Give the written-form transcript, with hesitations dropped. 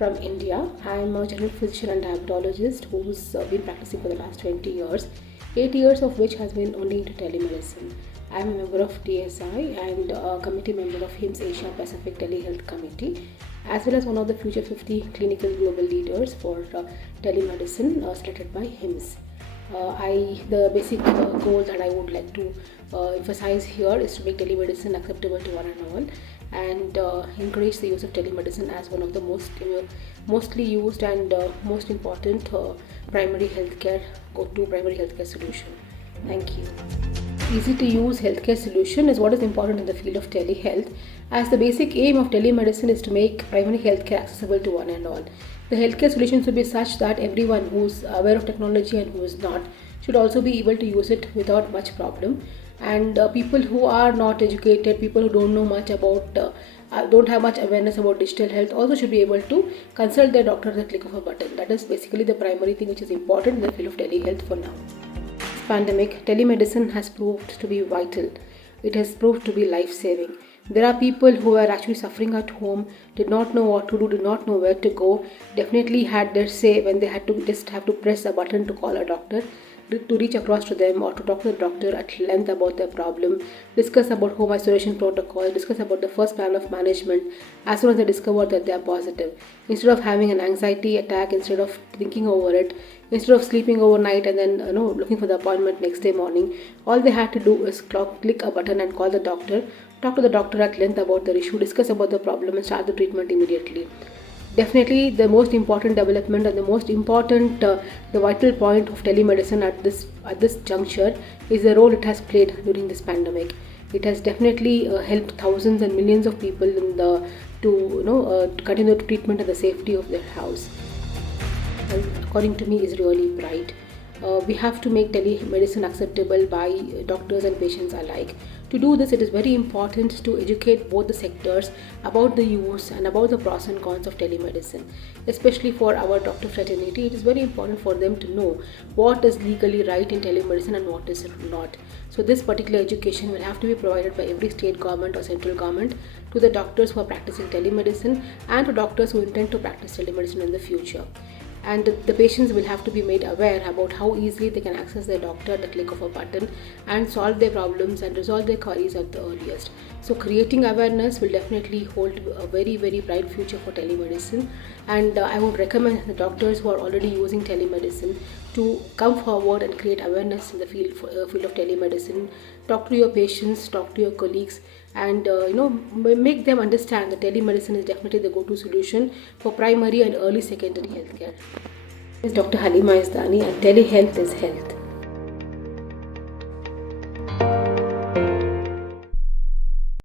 from India. I am a general physician and diabetologist who's been practicing for the last 20 years, 8 years of which has been only into telemedicine. I am a member of TSI and a committee member of HIMSS Asia Pacific Telehealth Committee, as well as one of the Future 50 clinical global leaders for telemedicine selected by HIMSS. The basic goal that I would like to emphasize here is to make telemedicine acceptable to one and all, and encourage the use of telemedicine as one of the mostly used and most important primary healthcare solution. Thank you. Easy to use healthcare solution is what is important in the field of telehealth, as the basic aim of telemedicine is to make primary healthcare accessible to one and all. The healthcare solution should be such that everyone who's aware of technology and who is not should also be able to use it without much problem. And people who are not educated, people who don't know much about, don't have much awareness about digital health, also should be able to consult their doctor at the click of a button. That is basically the primary thing which is important in the field of telehealth for now. This pandemic, telemedicine has proved to be vital. It has proved to be life-saving. There are people who are actually suffering at home, did not know what to do, did not know where to go, definitely had their say when they had to just have to press a button to call a doctor, to reach across to them or to talk to the doctor at length about their problem, discuss about home isolation protocol, discuss about the first plan of management as soon as they discover that they are positive. Instead of having an anxiety attack, instead of thinking over it, instead of sleeping overnight and then looking for the appointment next day morning, all they had to do is click a button and call the doctor, talk to the doctor at length about their issue, discuss about the problem and start the treatment immediately. Definitely the most important development and the most important, the vital point of telemedicine at this juncture is the role it has played during this pandemic. It has definitely helped thousands and millions of people to continue the treatment at the safety of their house. And according to me, is really bright. We have to make telemedicine acceptable by doctors and patients alike. To do this, it is very important to educate both the sectors about the use and about the pros and cons of telemedicine. Especially for our doctor fraternity, it is very important for them to know what is legally right in telemedicine and what is not. So this particular education will have to be provided by every state government or central government to the doctors who are practicing telemedicine and to doctors who intend to practice telemedicine in the future. And the patients will have to be made aware about how easily they can access their doctor at the click of a button and solve their problems and resolve their queries at the earliest. So creating awareness will definitely hold a very, very bright future for telemedicine, and I would recommend the doctors who are already using telemedicine to come forward and create awareness in the field of telemedicine. Talk to your patients, talk to your colleagues, and make them understand that telemedicine is definitely the go-to solution for primary and early secondary healthcare. This is Dr. Halima Izdani, and telehealth is health.